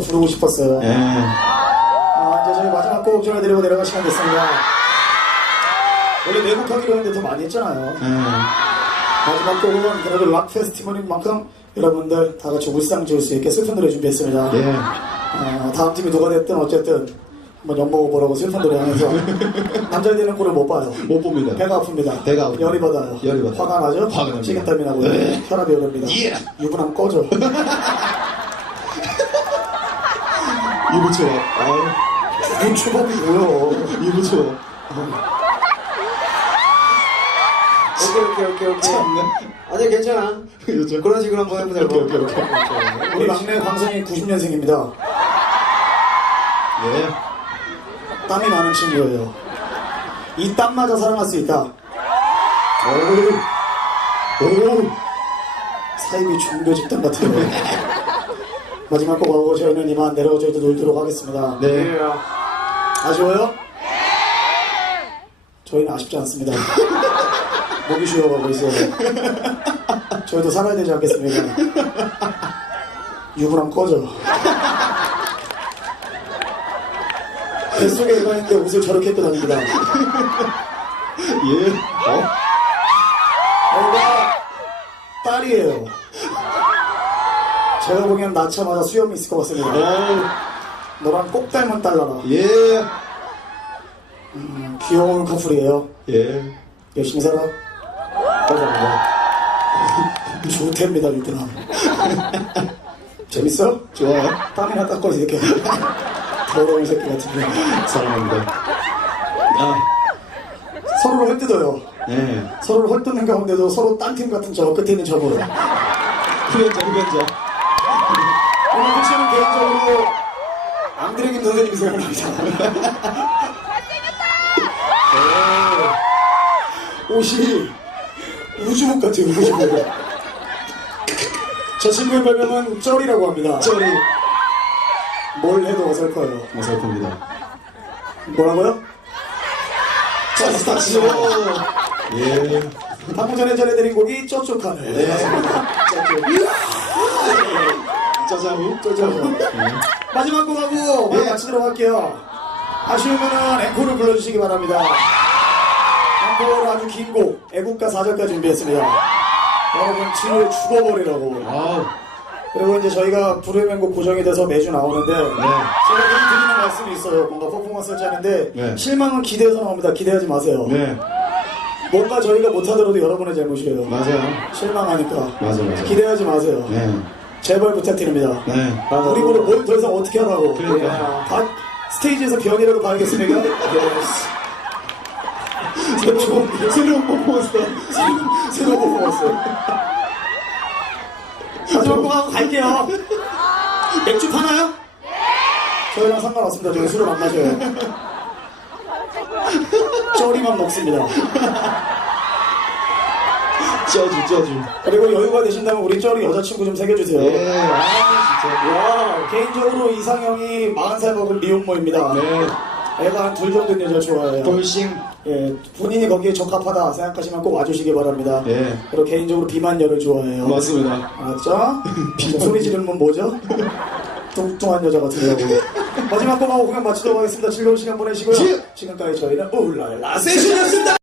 부르고 싶었어요. 예. 아, 이제 저희 마지막 곡 전해드리고 내려갈 시간 됐습니다. 원래 내곡하기로 했는데 더 많이 했잖아요. 예. 마지막 곡은 그래도 락 페스티벌인 만큼 여러분들 다 같이 울상 지을 수 있게 슬픈 노래 준비했습니다. 예. 아, 다음 팀이 누가 됐든 어쨌든 한번 엿먹어 보라고 슬픈 노래 하면서 남자들은 꼴을 못 봐요. 못 봅니다. 배가 아픕니다. 배가 아픕니다. 열이 받아요. 열이 받아요. 화가 나죠? 화가 납니다. 식은땀이 나고요. 네. 혈압이 오릅니다. 예. 유부남 꺼져. 이부 좋아. 아유, 윤추범이 뭐요? 이부 좋아. 오케이 오케이 오케이 오케이 참네. 아니 괜찮아 요즘. 그런 식으로 한번 해보자고 오케이, 오케이, 오케이. 우리 막내 광성이 90년생입니다. 예. 땀이 많은 친구예요. 이 땀마저 사랑할 수 있다. 오, 오, 사입이 중교 집단 같아요. 마지막 곡 하고 저희는 이만 내려가 저희도 놀도록 하겠습니다. 네. 아쉬워요? 저희는 아쉽지 않습니다. 목이 쉬어가고 있어요. 저희도 살아야 되지 않겠습니까? 유부남 꺼져. 뱃속에 애가 있는데 옷을 저렇게 입고 다닙니다. 예. 어? 애가 딸이에요. 제가 보기엔 낳자마자 수염이 있을 것 같습니다. 어, 너랑 꼭 닮은 딸라라. 예. 음, 귀여운 커플이에요. 예. 열심히 살아. 감사합니다. 주태입니다, 유부남. 재밌어? 좋아요. 땀이나 닦고 이렇게 더러운 새끼 같은 거. 사랑합니다. 아, 서로를 헐뜯어요. 예. 서로를 헐뜯는 가운데도 서로 딴 팀 같은 저 끝에 있는. 오늘 후연자, 후연자. 픽션은 개인적으로 앙드레김 선생님이 생각납니다. 오, 옷이 우주복 같아요, 우주복. 저 친구의 별명은 쩔이라고 합니다. 쩌리. 뭘 해도 어설퍼요. 어설픕니다. 뭐라고요? 짜스타치오. 예. 방금 전에 전해드린 곡이 쪼쪼카네. 네. 짜자후. 쪼쪼. 마지막 곡하고 바로 예. 마치도록 할게요. 아쉬우면은 앵콜을 불러주시기 바랍니다. 앵콜 아주 긴 곡, 애국가 4절까지 준비했습니다. 여러분 지루에 죽어버리라고. 아우. 그리고 이제 저희가 불후의 명곡 고정이 돼서 매주 나오는데 네. 제가 늘 드리는 말씀이 있어요. 뭔가 퍼포먼스를 짜는데 네. 실망은 기대해서 나옵니다. 기대하지 마세요. 네. 뭔가 저희가 못하더라도 여러분의 잘못이에요. 맞아요. 실망하니까 맞아, 맞아. 기대하지 마세요. 네. 제발 부탁드립니다. 네. 우리 보러 뭘더 이상 어떻게 하라고. 그러니까. 바- 스테이지에서 변이라도 봐야겠습니까? 새로운, 새로운 퍼포먼스다. 새로운 퍼포먼스. 마지막 곡하고 갈게요. 맥주 파나요? 저희랑 상관없습니다. 저희 술을 안 마셔요. 쩌리만 먹습니다. 쪄주, 쪄주. 그리고 여유가 되신다면 우리 쩌리 여자친구 좀 새겨주세요. 예. 아, 와, 개인적으로 이상형이 40살 먹은 미혼모입니다. 진짜. 네. 애가 한 둘 정도 있는 여자 좋아해요. 돌싱. 예, 본인이 거기에 적합하다 생각하시면 꼭 와주시기 바랍니다. 예. 그리고 개인적으로 비만녀를 좋아해요. 맞습니다. 알았죠? 진짜 소리 지르는 건 뭐죠? 뚱뚱한 여자 같으려고. 마지막 곡하고 공연 마치도록 하겠습니다. 즐거운 시간 보내시고요. 지- 지금까지 저희는 울랄라 세션이었습니다!